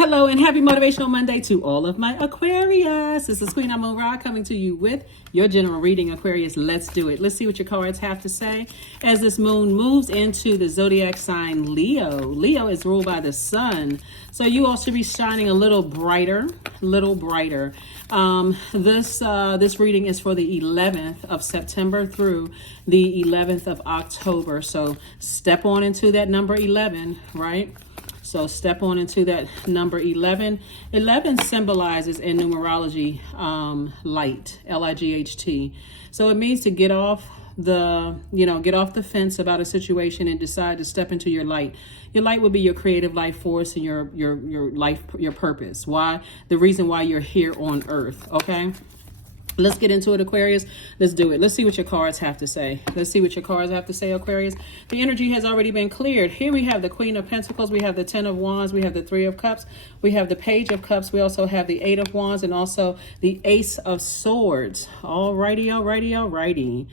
Hello and happy Motivational Monday to all of my Aquarius. This is Queen Amun Ra coming to you with your general reading, Aquarius. Let's do it. Let's see what your cards have to say as this moon moves into the Zodiac sign Leo. Leo is ruled by the sun, so you all should be shining a little brighter, This reading is for the 11th of September through the 11th of October. So step on into that number 11, right? So step on into that number 11. 11 symbolizes in numerology light, L-I-G-H-T. So it means to get off the fence about a situation and decide to step into your light. Your light would be your creative life force and your life, your purpose. Why? The reason why you're here on earth, okay? Let's get into it, Aquarius. Let's do it. Let's see what your cards have to say. Let's see what your cards have to say, Aquarius. The energy has already been cleared. Here we have the Queen of Pentacles. We have the Ten of Wands. We have the Three of Cups. We have the Page of Cups. We also have the Eight of Wands and also the Ace of Swords. Alrighty.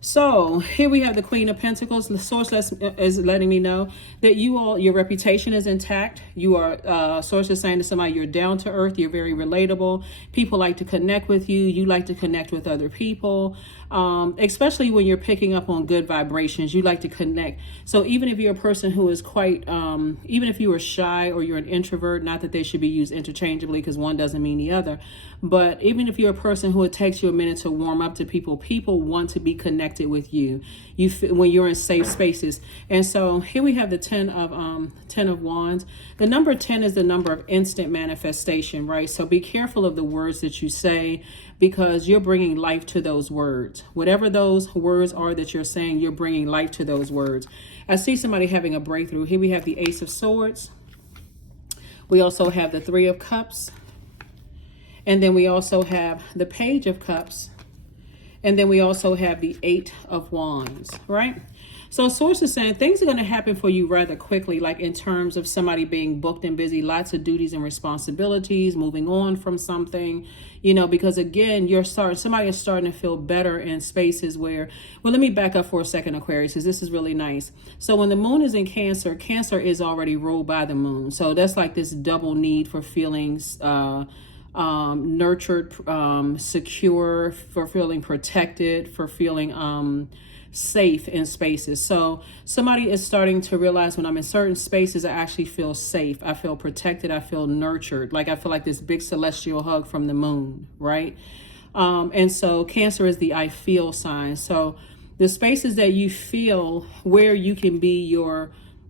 So here we have the Queen of Pentacles. The source is letting me know that your reputation is intact. You are, source is saying to somebody, you're down to earth. You're very relatable. People like to connect with you. You like to connect with other people, especially when you're picking up on good vibrations. You like to connect. So even if you're a person who is quite, even if you are shy or you're an introvert, not that they should be used interchangeably because one doesn't mean the other, but even if you're a person who it takes you a minute to warm up to people, people want to be connected with you when you're in safe spaces. And so here we have the Ten of Wands. The number 10 is the number of instant manifestation, right? So be careful of the words that you say because you're bringing life to those words. Whatever those words are that you're saying, you're bringing life to those words. I see somebody having a breakthrough. Here we have the Ace of Swords. We also have the Three of Cups. And then we also have the Page of Cups. And then we also have the Eight of Wands, right? So source is saying things are going to happen for you rather quickly, like in terms of somebody being booked and busy, lots of duties and responsibilities, moving on from something, because again, somebody is starting to feel better in spaces where, well, let me back up for a second, Aquarius, because this is really nice. So when the moon is in Cancer, Cancer is already ruled by the moon. So that's like this double need for feelings, nurtured, secure, for feeling protected, for feeling safe in spaces. So somebody is starting to realize when I'm in certain spaces, I actually feel safe. I feel protected. I feel nurtured. Like I feel like this big celestial hug from the moon, right? And so Cancer is the I feel sign. So the spaces that you feel where you can be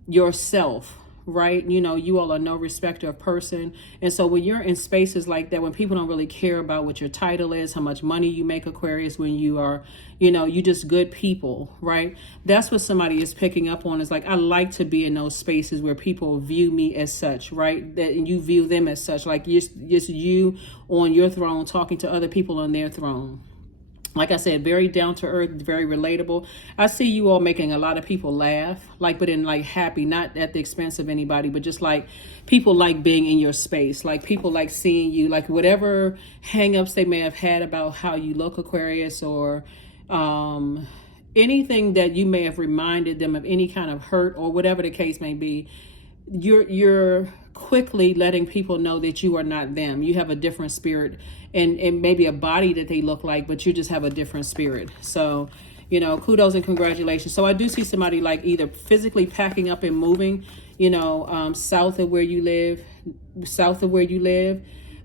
yourself, right? You all are no respecter of person. And so when you're in spaces like that, when people don't really care about what your title is, how much money you make, Aquarius, when you are, you just good people, right? That's what somebody is picking up on, is like, I like to be in those spaces where people view me as such, right? That you view them as such, like just you on your throne talking to other people on their throne. Like I said, very down to earth, very relatable. I see you all making a lot of people laugh, but in happy, not at the expense of anybody, but just like people like being in your space. Like people like seeing you, like whatever hangups they may have had about how you look, Aquarius, or anything that you may have reminded them of any kind of hurt or whatever the case may be. You're quickly letting people know that you are not them. You have a different spirit and maybe a body that they look like, but you just have a different spirit. So, kudos and congratulations. So I do see somebody like either physically packing up and moving, south of where you live,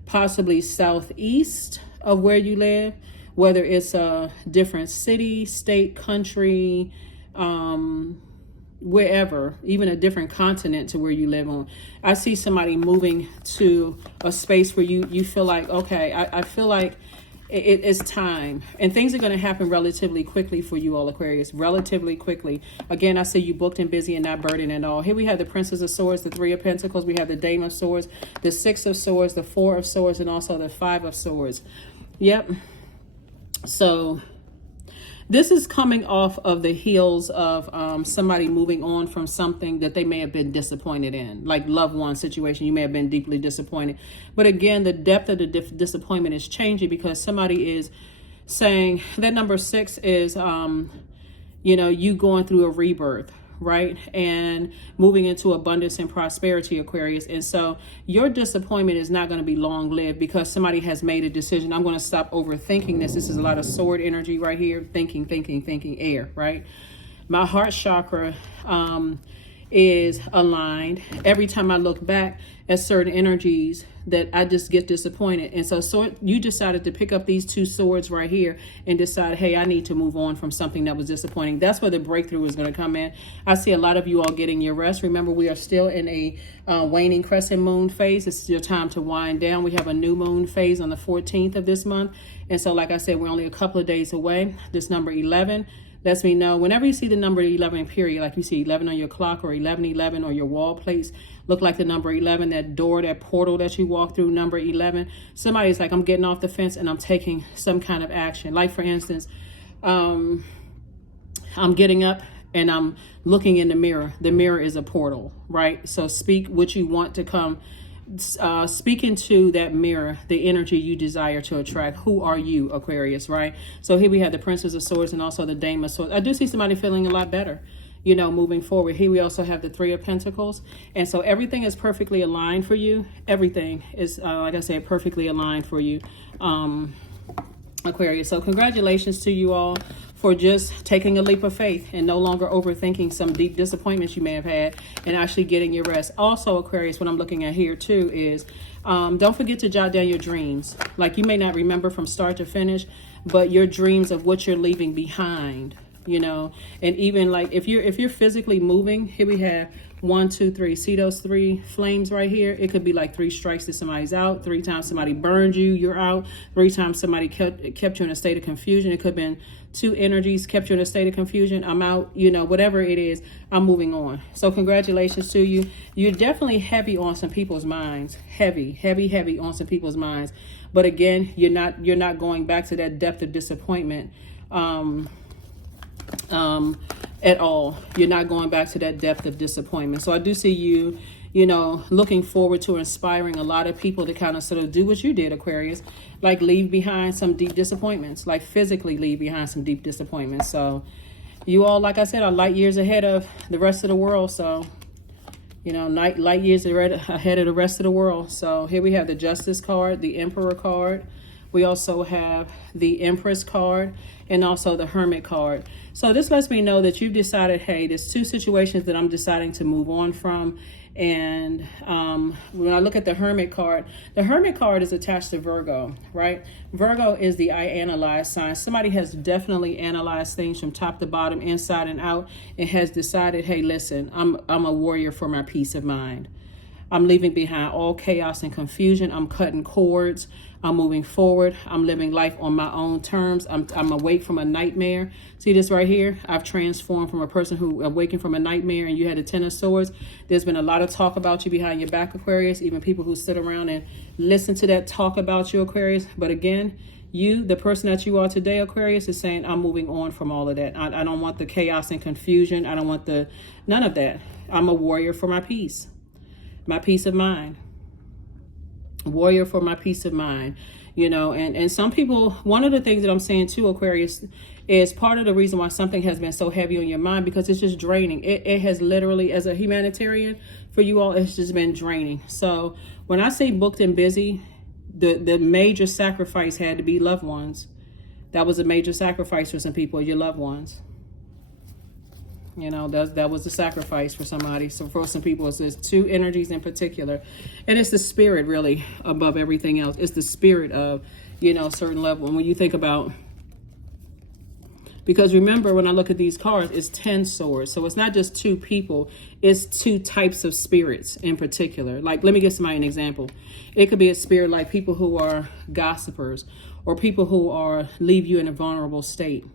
possibly southeast of where you live, whether it's a different city, state, country, wherever, even a different continent to where you live on. I see somebody moving to a space where you feel like, okay, I feel like it's time, and things are going to happen relatively quickly for you all, Aquarius, relatively quickly. Again, I see you booked and busy and not burdened at all. Here we have the Princess of Swords, the Three of Pentacles. We have the Dame of Swords, the Six of Swords, the Four of Swords, and also the Five of Swords. Yep. So this is coming off of the heels of somebody moving on from something that they may have been disappointed in, like loved one situation. You may have been deeply disappointed. But again, the depth of the disappointment is changing because somebody is saying that number 6 is, you going through a rebirth, right? And moving into abundance and prosperity, Aquarius. And so your disappointment is not going to be long lived because somebody has made a decision. I'm going to stop overthinking this. This is a lot of sword energy right here. Thinking, air, right? My heart chakra is aligned. Every time I look back at certain energies, that I just get disappointed. And so you decided to pick up these two swords right here and decide, hey, I need to move on from something that was disappointing. That's where the breakthrough is going to come in. I see a lot of you all getting your rest. Remember, we are still in a waning crescent moon phase. It's your time to wind down. We have a new moon phase on the 14th of this month. And so, like I said, we're only a couple of days away. This number 11 lets me know whenever you see the number 11 period, like you see 11 on your clock or 1111 or your wall plates, look like the number 11, that door, that portal that you walk through, number 11. Somebody's like, I'm getting off the fence and I'm taking some kind of action. Like, for instance, I'm getting up and I'm looking in the mirror. The mirror is a portal, right? So speak what you want to come. Speak into that mirror, the energy you desire to attract. Who are you, Aquarius, right? So here we have the Princess of Swords and also the Dame of Swords. I do see somebody feeling a lot better, you know, moving forward. Here we also have the Three of Pentacles. And so everything is perfectly aligned for you. Everything is, like I said, perfectly aligned for you, Aquarius. So congratulations to you all for just taking a leap of faith and no longer overthinking some deep disappointments you may have had and actually getting your rest. Also, Aquarius, what I'm looking at here too is don't forget to jot down your dreams. Like, you may not remember from start to finish, but your dreams of what you're leaving behind, you know. And even like if you're physically moving, here we have 1, 2, 3. See those 3 flames right here? It could be like 3 strikes that somebody's out. 3 times somebody burned you, you're out. 3 times somebody kept you in a state of confusion. It could have been 2 energies kept you in a state of confusion. I'm out, you know, whatever it is, I'm moving on. So congratulations to you. You're definitely heavy on some people's minds. Heavy on some people's minds. But again, you're not going back to that depth of disappointment at all. You're not going back to that depth of disappointment. So I do see you, you know, looking forward to inspiring a lot of people to kind of sort of do what you did, Aquarius, like leave behind some deep disappointments, like physically leave behind some deep disappointments. So you all, like I said, are light years ahead of the rest of the world. So, you know, light years ahead of the rest of the world. So here we have the Justice card, the Emperor card. We also have the Empress card and also the Hermit card. So this lets me know that you've decided, hey, there's 2 situations that I'm deciding to move on from. And when I look at the Hermit card is attached to Virgo, right? Virgo is the I analyze sign. Somebody has definitely analyzed things from top to bottom, inside and out, and has decided, hey, listen, I'm a warrior for my peace of mind. I'm leaving behind all chaos and confusion. I'm cutting cords. I'm moving forward. I'm living life on my own terms. I'm awake from a nightmare. See this right here? I've transformed from a person who awakened from a nightmare, and you had a 10 of Swords. There's been a lot of talk about you behind your back, Aquarius, even people who sit around and listen to that talk about you, Aquarius. But again, you, the person that you are today, Aquarius, is saying, I'm moving on from all of that. I don't want the chaos and confusion. I don't want none of that. I'm a warrior for my peace of mind. Warrior for my peace of mind, you know. And some people, one of the things that I'm saying too, Aquarius, is part of the reason why something has been so heavy on your mind, because it's just draining. It has literally, as a humanitarian, for you all, it's just been draining. So when I say booked and busy, the major sacrifice had to be loved ones. That was a major sacrifice for some people, your loved ones. You know, that was the sacrifice for somebody. So for some people, it's there's 2 energies in particular. And it's the spirit, really, above everything else. It's the spirit of, you know, a certain level. And when you think about, because remember, when I look at these cards, it's 10 swords. So it's not just 2 people. It's 2 types of spirits in particular. Like, let me give somebody an example. It could be a spirit like people who are gossipers, or people who leave you in a vulnerable state,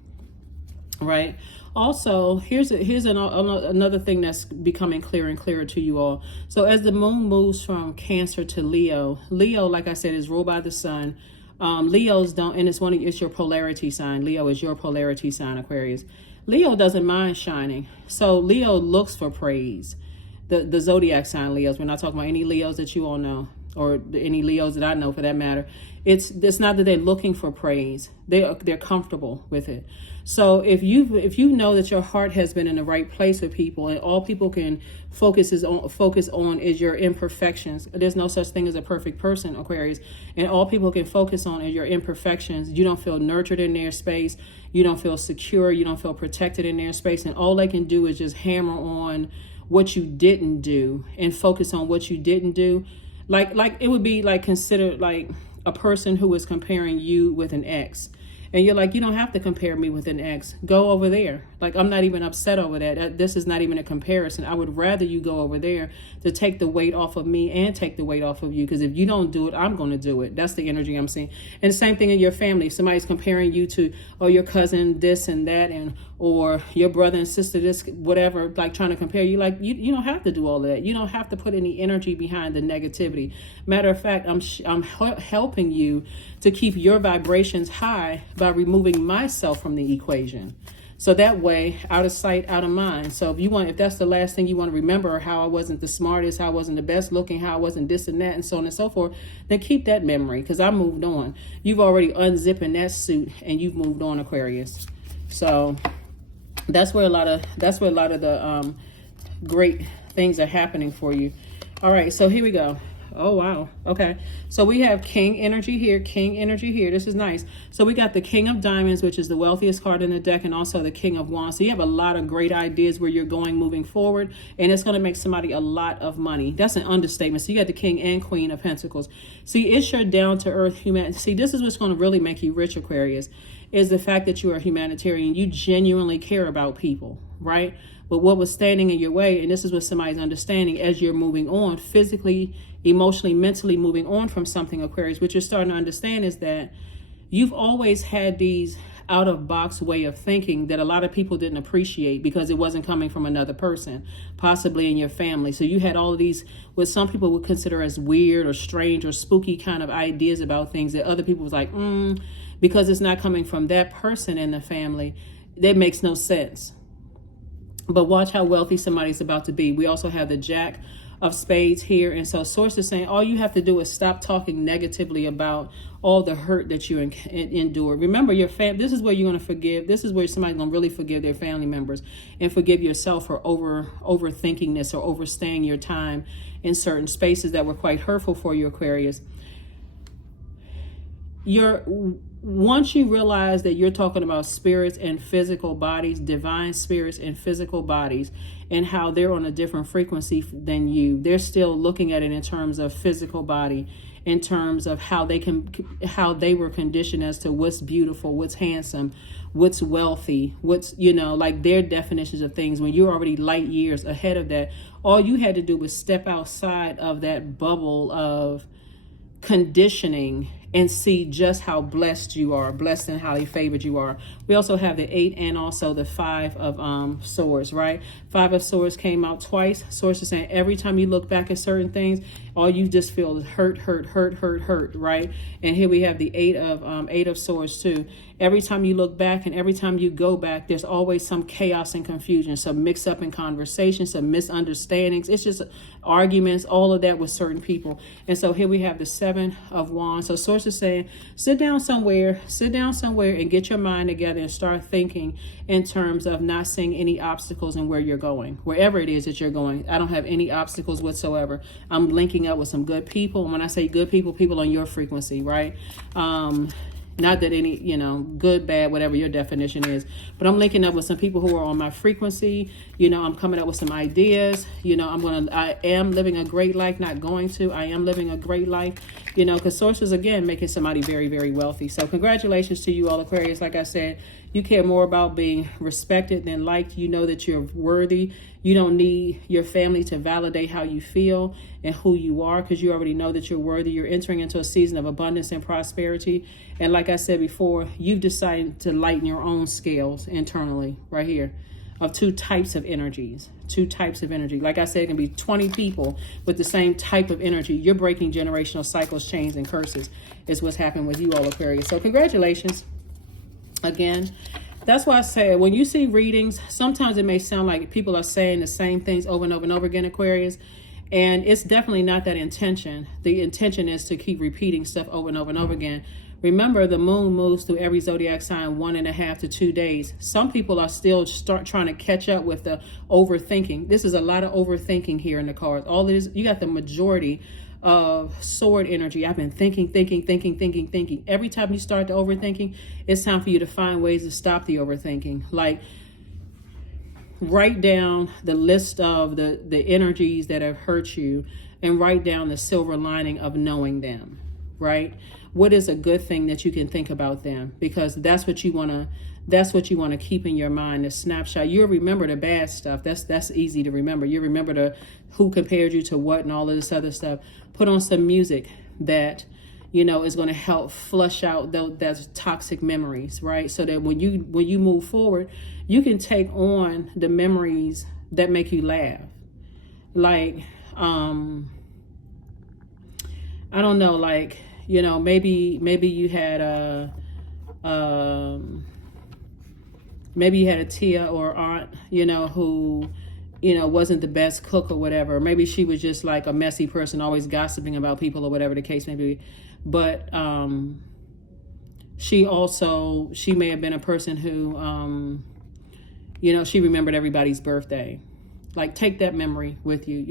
right? Also, here's another thing that's becoming clearer and clearer to you all. So as the moon moves from Cancer to Leo, like I said, is ruled by the sun. Leos don't, and it's your polarity sign. Leo is your polarity sign, Aquarius. Leo doesn't mind shining. So Leo looks for praise. The Zodiac sign Leos, we're not talking about any Leos that you all know. or any Leos that I know for that matter. It's not that they're looking for praise. They're comfortable with it. So if you know that your heart has been in the right place with people, and all people can focus on is your imperfections. There's no such thing as a perfect person, Aquarius, and all people can focus on is your imperfections. You don't feel nurtured in their space. You don't feel secure. You don't feel protected in their space, and all they can do is just hammer on what you didn't do and focus on what you didn't do. Like it would be like considered like a person who is comparing you with an ex. And you're like, you don't have to compare me with an ex. Go over there. Like, I'm not even upset over that. This is not even a comparison. I would rather you go over there to take the weight off of me and take the weight off of you. Because if you don't do it, I'm going to do it. That's the energy I'm seeing. And the same thing in your family. If somebody's comparing you to, oh, your cousin this and that, and or your brother and sister this, whatever, like trying to compare you, like you don't have to do all of that. You don't have to put any energy behind the negativity. Matter of fact, I'm helping you to keep your vibrations high by removing myself from the equation. So that way, out of sight, out of mind. So if that's the last thing you want to remember, how I wasn't the smartest, how I wasn't the best looking, how I wasn't this and that, and so on and so forth, then keep that memory, because I moved on. You've already unzipping that suit and you've moved on, Aquarius. So that's where a lot of the great things are happening for you. All right, so here we go. Oh, wow. Okay. So we have King energy here, King energy here. This is nice. So we got the King of Diamonds, which is the wealthiest card in the deck, and also the King of Wands. So you have a lot of great ideas where you're going moving forward, and it's going to make somebody a lot of money. That's an understatement. So you got the King and Queen of Pentacles. See, it's your down-to-earth humanity. See, this is what's going to really make you rich, Aquarius, is the fact that you are a humanitarian. You genuinely care about people, right? But what was standing in your way, and this is what somebody's understanding as you're moving on, physically, emotionally, mentally moving on from something, Aquarius, what you're starting to understand is that you've always had these out-of-box way of thinking that a lot of people didn't appreciate because it wasn't coming from another person, possibly in your family. So you had all of these, what some people would consider as weird or strange or spooky kind of ideas about things that other people was like, because it's not coming from that person in the family, that makes no sense. But watch how wealthy somebody's about to be. We also have the Jack of Spades here. And so Source is saying all you have to do is stop talking negatively about all the hurt that you endure. Remember, your this is where you're going to forgive. This is where somebody's going to really forgive their family members and forgive yourself for overthinking this or overstaying your time in certain spaces that were quite hurtful for you, Aquarius. Once you realize that you're talking about spirits and physical bodies, divine spirits and physical bodies, and how they're on a different frequency than you, they're still looking at it in terms of physical body, in terms of how they were conditioned as to what's beautiful, what's handsome, what's wealthy, what's, like their definitions of things. When you're already light years ahead of that, all you had to do was step outside of that bubble of conditioning and see just how blessed you are, blessed and highly favored you are. We also have the 8 and also the 5 of swords, right? 5 of swords came out twice. Swords is saying every time you look back at certain things, all you just feel is hurt, right? And here we have the 8 of swords too. Every time you look back and every time you go back, there's always some chaos and confusion, some mix up in conversation, some misunderstandings. It's just arguments, all of that with certain people. And so here we have the 7 of Wands. So Source is saying, sit down somewhere and get your mind together and start thinking in terms of not seeing any obstacles in where you're going, wherever it is that you're going. I don't have any obstacles whatsoever. I'm linking up with some good people. And when I say good people, people on your frequency, right? Not that any, good, bad, whatever your definition is, but I'm linking up with some people who are on my frequency. I'm coming up with some ideas. I am living a great life, not going to. I am living a great life, because Source is, again, making somebody very, very wealthy. So congratulations to you all, Aquarius. Like I said, you care more about being respected than liked. You know that you're worthy. You don't need your family to validate how you feel and who you are, because you already know that you're worthy. You're entering into a season of abundance and prosperity. And like I said before, you've decided to lighten your own scales internally right here of 2 types of energies. 2 types of energy. Like I said, it can be 20 people with the same type of energy. You're breaking generational cycles, chains, and curses is what's happening with you all, Aquarius. So congratulations. Again, that's why I say when you see readings, sometimes it may sound like people are saying the same things over and over and over again, Aquarius. And it's definitely not that intention. The intention is to keep repeating stuff over and over and over again. Remember, the moon moves through every zodiac sign 1.5 to 2 days. Some people are still trying to catch up with the overthinking. This is a lot of overthinking here in the cards. All this, you got the majority of sword energy. I've been thinking. Every time you start the overthinking, it's time for you to find ways to stop the overthinking. Like, write down the list of the energies that have hurt you, and write down the silver lining of knowing them, right? What is a good thing that you can think about them? Because that's what you want to keep in your mind, the snapshot. You'll remember the bad stuff. That's easy to remember. You remember the who compared you to what and all of this other stuff. Put on some music that is going to help flush out those toxic memories, right? So that when you move forward, you can take on the memories that make you laugh. Like, I don't know, like, maybe you had maybe you had a tia or aunt, who, wasn't the best cook or whatever. Maybe she was just like a messy person, always gossiping about people or whatever the case may be. But she may have been a person who, she remembered everybody's birthday. Like, take that memory with you,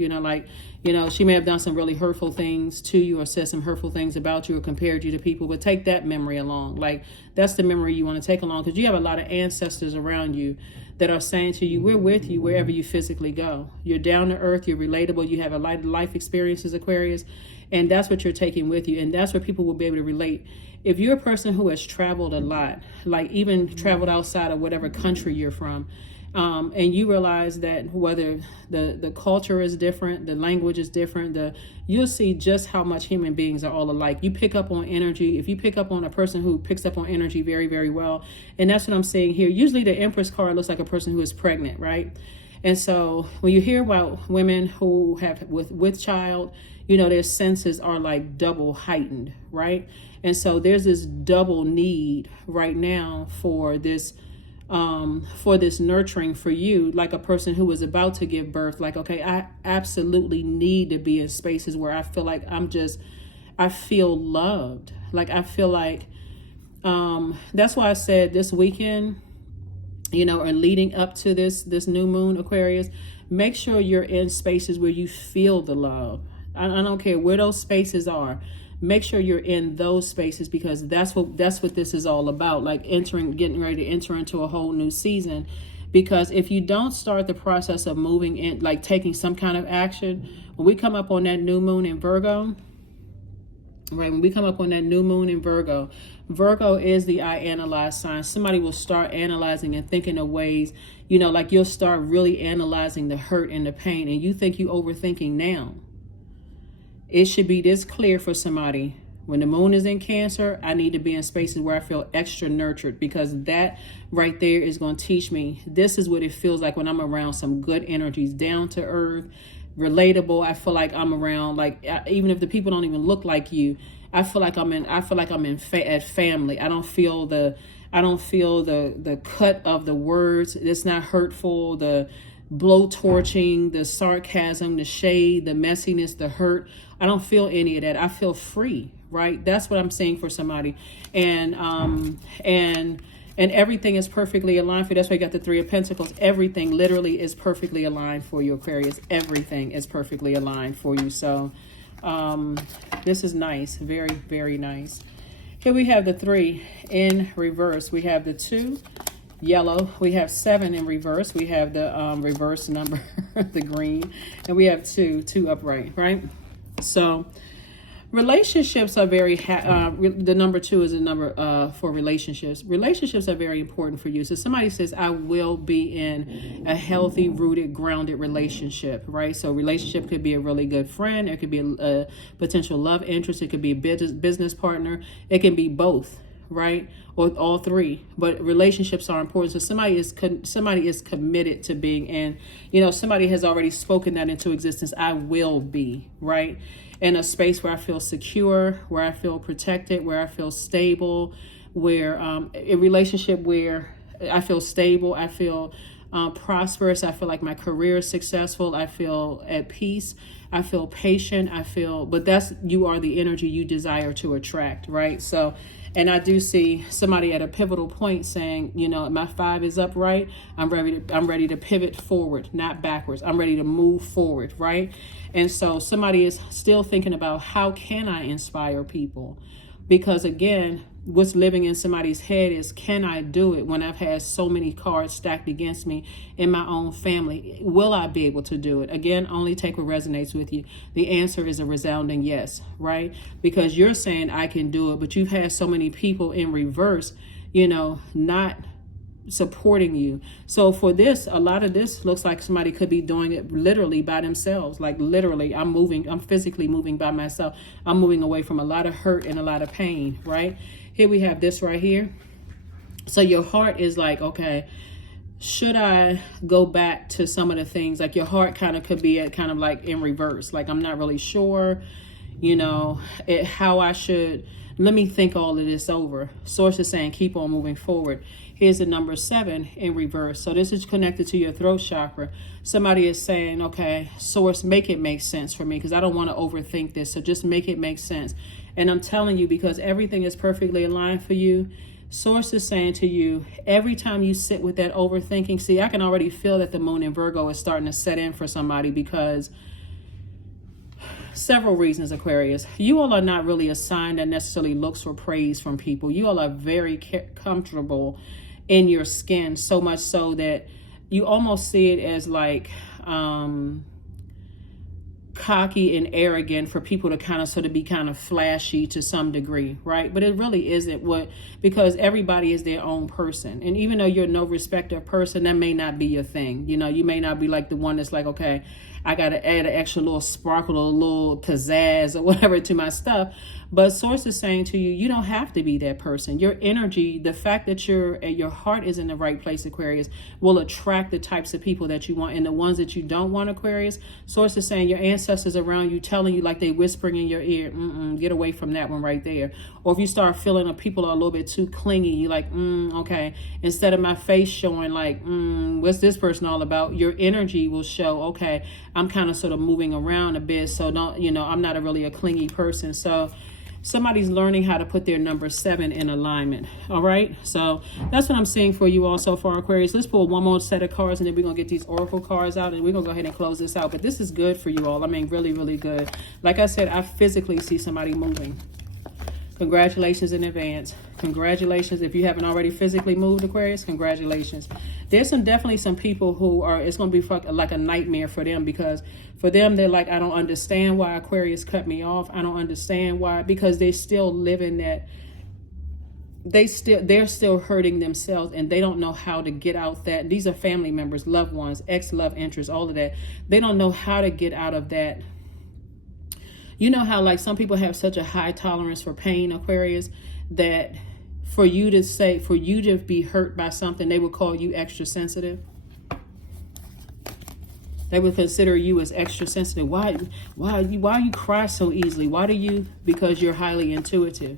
she may have done some really hurtful things to you, or said some hurtful things about you, or compared you to people, but take that memory along. Like, that's the memory you want to take along, because you have a lot of ancestors around you that are saying to you, we're with you wherever you physically go. You're down to earth, you're relatable, you have a lot of life experiences, Aquarius, and that's what you're taking with you, and that's where people will be able to relate. If you're a person who has traveled a lot, like even traveled outside of whatever country you're from, and you realize that whether the culture is different, the language is different, you'll see just how much human beings are all alike. You pick up on energy. If you pick up on a person who picks up on energy very, very well, and that's what I'm saying here. Usually the Empress card looks like a person who is pregnant, right? And so when you hear about women who have with child, their senses are like double heightened, right? And so there's this double need right now for this nurturing for you, like a person who is about to give birth. Like, okay, I absolutely need to be in spaces where I feel like I feel loved. Like, I feel like, that's why I said this weekend, or leading up to this new moon, Aquarius, make sure you're in spaces where you feel the love. I don't care where those spaces are. Make sure you're in those spaces, because that's what this is all about. Like, getting ready to enter into a whole new season. Because if you don't start the process of moving in, like taking some kind of action, when we come up on that new moon in Virgo, right? When we come up on that new moon in Virgo, Virgo is the I analyze sign. Somebody will start analyzing and thinking of ways, like you'll start really analyzing the hurt and the pain, and you think you overthinking now. It should be this clear for somebody. When the moon is in Cancer, I need to be in spaces where I feel extra nurtured, because that right there is going to teach me this is what it feels like when I'm around some good energies, down to earth, relatable. I feel like I'm around, like, even if the people don't even look like you, I feel like I'm at family. I don't feel the cut of the words. It's not hurtful. The blowtorching, the sarcasm, the shade, the messiness, the hurt. I don't feel any of that. I feel free, right? That's what I'm saying for somebody. And everything is perfectly aligned for you. That's why you got the Three of Pentacles. Everything literally is perfectly aligned for you, Aquarius. Everything is perfectly aligned for you. So this is nice. Very, very nice. Here we have the 3 in reverse. We have the 2. Yellow. We have 7 in reverse. We have the reverse number, the green, and we have 2 upright, right? So relationships are very the number 2 is a number for relationships. Relationships are very important for you. So somebody says, I will be in a healthy, rooted, grounded relationship, right? So relationship could be a really good friend. It could be a potential love interest. It could be a business partner. It can be both, right? Or all 3, but relationships are important. So somebody is committed to being in, somebody has already spoken that into existence. I will be, right, in a space where I feel secure, where I feel protected, where I feel stable, where a relationship where I feel stable, I feel prosperous. I feel like my career is successful. I feel at peace. I feel patient. But you are the energy you desire to attract, right? So, and I do see somebody at a pivotal point saying, my 5 is upright. I'm ready to pivot forward, not backwards. I'm ready to move forward, right? And so somebody is still thinking about, how can I inspire people? Because again, what's living in somebody's head is, can I do it when I've had so many cards stacked against me in my own family? Will I be able to do it? Again, only take what resonates with you. The answer is a resounding yes, right? Because you're saying I can do it, but you've had so many people in reverse, not supporting you. So for this, a lot of this looks like somebody could be doing it literally by themselves. Like literally, I'm physically moving by myself. I'm moving away from a lot of hurt and a lot of pain, right? Here we have this right here. So your heart is like, okay, should I go back to some of the things? Like your heart kind of could be at kind of like in reverse. Like, I'm not really sure, how I should, let me think all of this over. Source is saying, keep on moving forward. Here's the number 7 in reverse. So this is connected to your throat chakra. Somebody is saying, okay, source, make it make sense for me, because I don't want to overthink this. So just make it make sense. And I'm telling you, because everything is perfectly aligned for you, source is saying to you, every time you sit with that overthinking, see, I can already feel that the moon in Virgo is starting to set in for somebody, because several reasons, Aquarius. You all are not really a sign that necessarily looks for praise from people. You all are very comfortable in your skin, so much so that you almost see it as like cocky and arrogant for people to kind of sort of be kind of flashy to some degree, right? But it really isn't, because everybody is their own person. And even though you're no respecter person, that may not be your thing. You may not be like the one that's like, okay, I got to add an extra little sparkle or a little pizzazz or whatever to my stuff. But source is saying to you, you don't have to be that person. Your energy, the fact that your heart is in the right place, Aquarius, will attract the types of people that you want. And the ones that you don't want, Aquarius, source is saying your ancestors around you telling you, like they whispering in your ear, get away from that one right there. Or if you start feeling that people are a little bit too clingy, you're like, okay. Instead of my face showing like, what's this person all about? Your energy will show, okay, I'm kind of sort of moving around a bit. So I'm not really a clingy person. So somebody's learning how to put their number 7 in alignment. All right. So that's what I'm seeing for you all so far, Aquarius. Let's pull one more set of cards, and then we're going to get these oracle cards out, and we're going to go ahead and close this out. But this is good for you all. I mean, really, really good. Like I said, I physically see somebody moving. Congratulations in advance. Congratulations. If you haven't already physically moved, Aquarius, congratulations. There's definitely some people who are, it's going to be like a nightmare for them, because for them, they're like, I don't understand why Aquarius cut me off. I don't understand why, because they still live in that, they're still hurting themselves, and they don't know how to get out that. These are family members, loved ones, ex-love interests, all of that. They don't know how to get out of that. You know how like some people have such a high tolerance for pain, Aquarius, that for you to be hurt by something, they would call you extra sensitive. They would consider you as extra sensitive. Why you cry so easily? Because you're highly intuitive.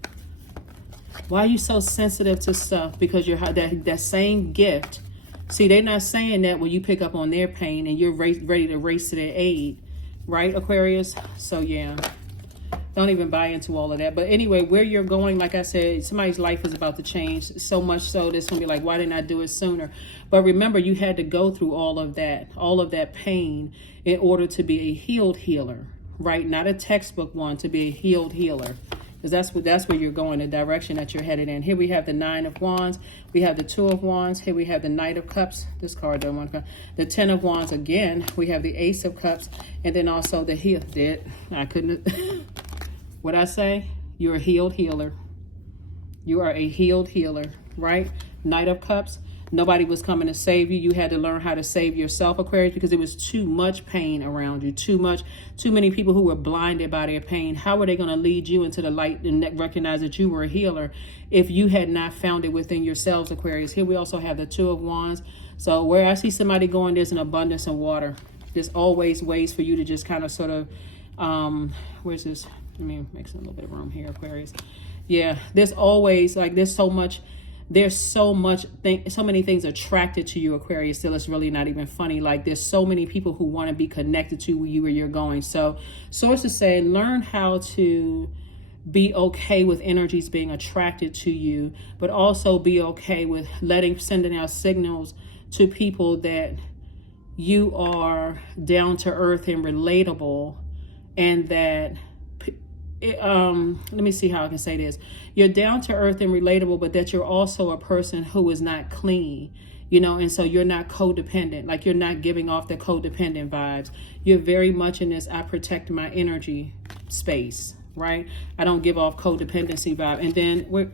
Why are you so sensitive to stuff? Because you're that same gift. See, they're not saying that when you pick up on their pain and you're ready to race to their aid. Right, Aquarius? So, yeah. Don't even buy into all of that. But anyway, where you're going, like I said, somebody's life is about to change so much so that's going to be like, why didn't I do it sooner? But remember, you had to go through all of that pain in order to be a healed healer, right? Not a textbook one, to be a healed healer. Because that's where you're going, the direction that you're headed in. Here we have the 9 of Wands. We have the 2 of Wands. Here we have the Knight of Cups. This card don't want to come. The 10 of Wands again. We have the Ace of Cups. And then also the heal. I couldn't. What I say? You're a healed healer. You are a healed healer, right? Knight of Cups. Nobody was coming to save you. You had to learn how to save yourself, Aquarius, because it was too much pain around you. Too many people who were blinded by their pain. How were they going to lead you into the light and recognize that you were a healer if you had not found it within yourselves, Aquarius? Here we also have the 2 of Wands. So where I see somebody going, there's an abundance of water. There's always ways for you to just kind of sort of, where's this? Let me make some little bit of room here, Aquarius. Yeah, there's always, like, there's so much there's so many things attracted to you, Aquarius, still it's really not even funny. Like there's so many people who want to be connected to you where you're going. So sources say learn how to be okay with energies being attracted to you, but also be okay with sending out signals to people that you are down to earth and relatable, and that let me see how I can say this. You're down to earth and relatable, but that you're also a person who is not clingy, and so you're not codependent. Like you're not giving off the codependent vibes. You're very much in this I protect my energy space, right? I don't give off codependency vibe. And then we're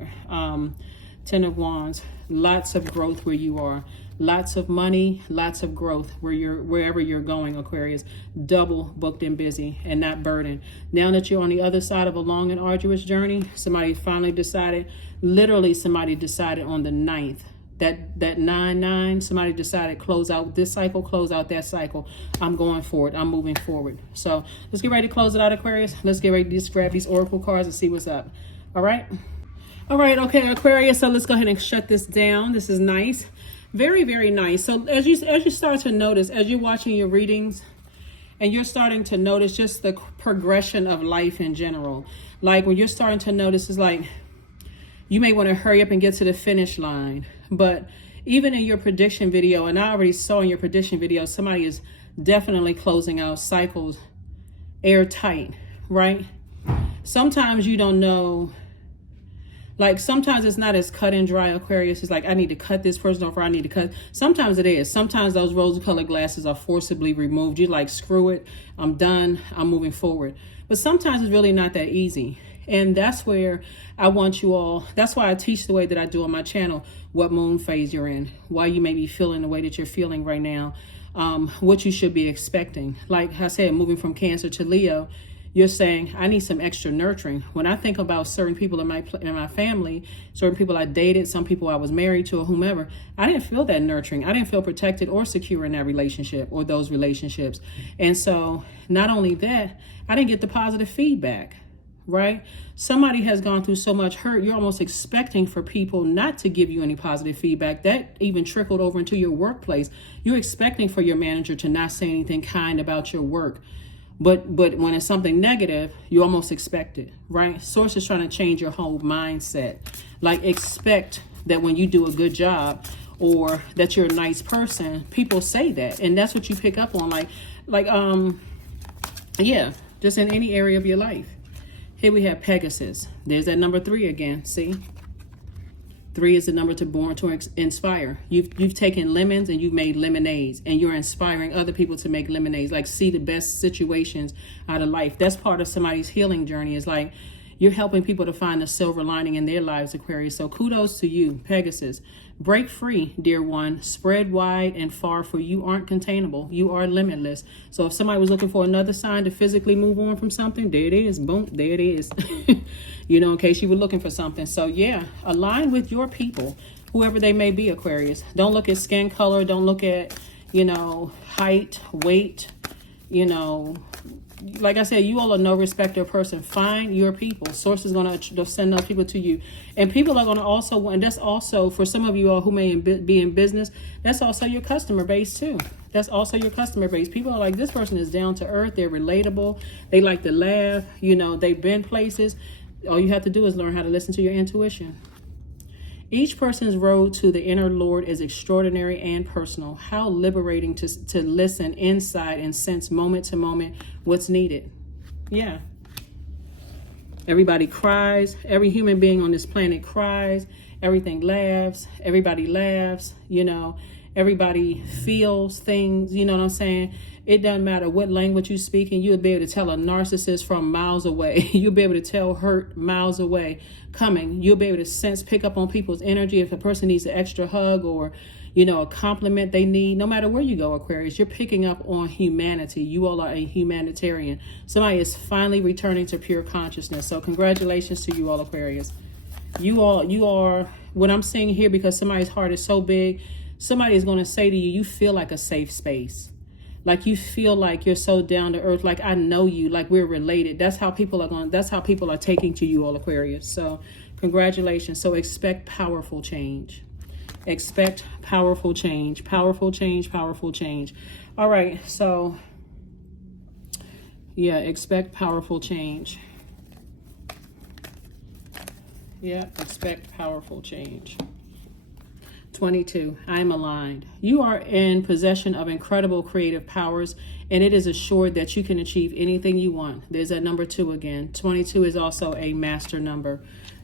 10 of Wands, lots of growth where you are. Lots of money, lots of growth wherever you're going, Aquarius. Double booked and busy and not burdened. Now that you're on the other side of a long and arduous journey, somebody finally decided, literally somebody decided on the 9th, that 9-9, somebody decided close out this cycle, close out that cycle. I'm going forward. I'm moving forward. So let's get ready to close it out, Aquarius. Let's get ready to just grab these oracle cards and see what's up. All right. Okay, Aquarius. So let's go ahead and shut this down. This is nice. Very, very nice. So as you start to notice, as you're watching your readings and you're starting to notice just the progression of life in general, like when you're starting to notice, it's like you may want to hurry up and get to the finish line. But even in your prediction video, and I already saw in your prediction video, somebody is definitely closing out cycles airtight, right? Sometimes you don't know. Like sometimes it's not as cut and dry, Aquarius. It's like, I need to cut this person off, or I need to cut. Sometimes it is. Sometimes those rose-colored glasses are forcibly removed. You're like, screw it. I'm done. I'm moving forward. But sometimes it's really not that easy. And that's where I want you all. That's why I teach the way that I do on my channel, what moon phase you're in, why you may be feeling the way that you're feeling right now, what you should be expecting. Like I said, moving from Cancer to Leo, you're saying, I need some extra nurturing. When I think about certain people in my family, certain people I dated, some people I was married to, or whomever, I didn't feel that nurturing. I didn't feel protected or secure in that relationship or those relationships. And so not only that, I didn't get the positive feedback, right? Somebody has gone through so much hurt, you're almost expecting for people not to give you any positive feedback. That even trickled over into your workplace. You're expecting for your manager to not say anything kind about your work. But when it's something negative, you almost expect it, right? Source is trying to change your whole mindset. Like expect that when you do a good job or that you're a nice person, people say that. And that's what you pick up on. Yeah, just in any area of your life. Here we have Pegasus. There's that number 3 again. See? 3 is the number to born to inspire. You've taken lemons and you've made lemonades, and you're inspiring other people to make lemonades. Like see the best situations out of life. That's part of somebody's healing journey. Is like you're helping people to find the silver lining in their lives, Aquarius. So kudos to you, Pegasus. Break free, dear one. Spread wide and far, for you aren't containable. You are limitless. So if somebody was looking for another sign to physically move on from something, there it is. Boom, there it is. In case you were looking for something. So yeah, align with your people, whoever they may be, Aquarius. Don't look at skin color. Don't look at, height, weight, like I said, you all are no respecter of person. Find your people. Source is going to send those people to you. And people are going to also, and that's also, for some of you all who may be in business, that's also your customer base too. That's also your customer base. People are like, this person is down to earth. They're relatable. They like to laugh. They've been places. All you have to do is learn how to listen to your intuition. Each person's road to the inner Lord is extraordinary and personal. How liberating to listen inside and sense moment to moment what's needed. Yeah. Everybody cries. Every human being on this planet cries. Everything laughs. Everybody laughs. Everybody feels things. You know what I'm saying? It doesn't matter what language you speak, and you'll be able to tell a narcissist from miles away. You'll be able to tell hurt miles away coming. You'll be able to pick up on people's energy. If a person needs an extra hug or, a compliment they need, no matter where you go, Aquarius, you're picking up on humanity. You all are a humanitarian. Somebody is finally returning to pure consciousness. So congratulations to you all, Aquarius. You are what I'm seeing here, because somebody's heart is so big. Somebody is going to say to you, you feel like a safe space. Like you feel like you're so down to earth. Like I know you, like we're related. That's how people are taking to you all, Aquarius. So Congratulations. So expect powerful change. Expect powerful change. Powerful change. Powerful change. All right. So, yeah, expect powerful change. Yeah, expect powerful change. 22, I am aligned. You are in possession of incredible creative powers, and it is assured that you can achieve anything you want. There's that number 2 again. 22 is also a master number.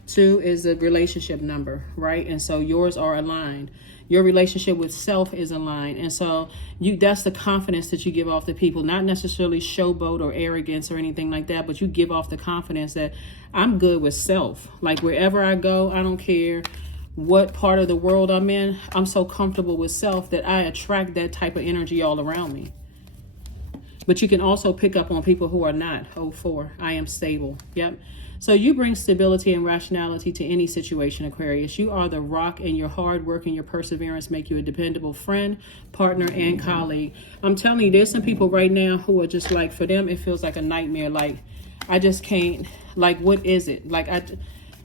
2 is a relationship number, right? And so yours are aligned. Your relationship with self is aligned. And so that's the confidence that you give off to people, not necessarily showboat or arrogance or anything like that, but you give off the confidence that I'm good with self. Like wherever I go, I don't care what part of the world I'm in, I'm so comfortable with self that I attract that type of energy all around me. But you can also pick up on people who are not. 04, I am stable. Yep. So you bring stability and rationality to any situation, Aquarius. You are the rock, and your hard work and your perseverance make you a dependable friend, partner, and colleague. I'm telling you, there's some people right now who are just like, for them, it feels like a nightmare. Like, I just can't, like, what is it? Like,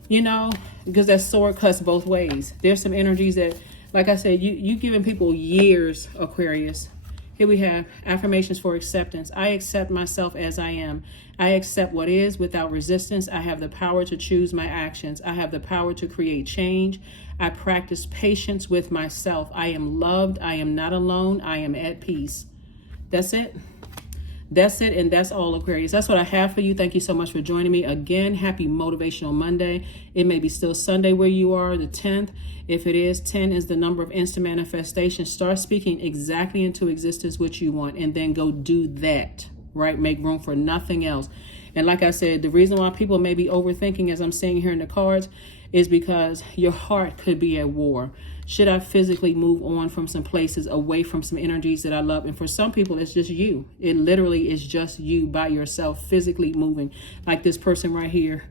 because that sword cuts both ways. There's some energies that, like I said, you giving people years, Aquarius. Here we have affirmations for acceptance. I accept myself as I am. I accept what is without resistance. I have the power to choose my actions. I have the power to create change. I practice patience with myself. I am loved. I am not alone. I am at peace. That's it. That's it, and that's all, Aquarius. That's what I have for you. Thank you so much for joining me. Again, happy Motivational Monday. It may be still Sunday where you are, the 10th. If it is, 10 is the number of instant manifestation. Start speaking exactly into existence what you want, and then go do that, right? Make room for nothing else. And like I said, the reason why people may be overthinking, as I'm seeing here in the cards, is because your heart could be at war. Should I physically move on from some places, away from some energies that I love? And for some people, it's just you. It literally is just you by yourself, physically moving, like this person right here.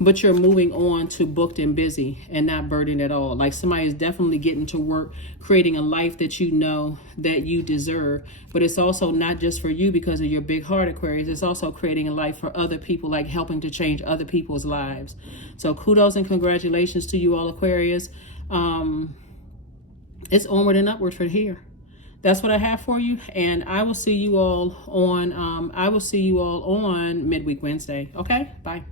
But you're moving on to booked and busy and not burdened at all. Like somebody is definitely getting to work, creating a life that you know that you deserve. But it's also not just for you because of your big heart, Aquarius. It's also creating a life for other people, like helping to change other people's lives. So kudos and congratulations to you all, Aquarius. It's onward and upward for here. That's what I have for you. And I will see you all on midweek Wednesday. Okay, bye.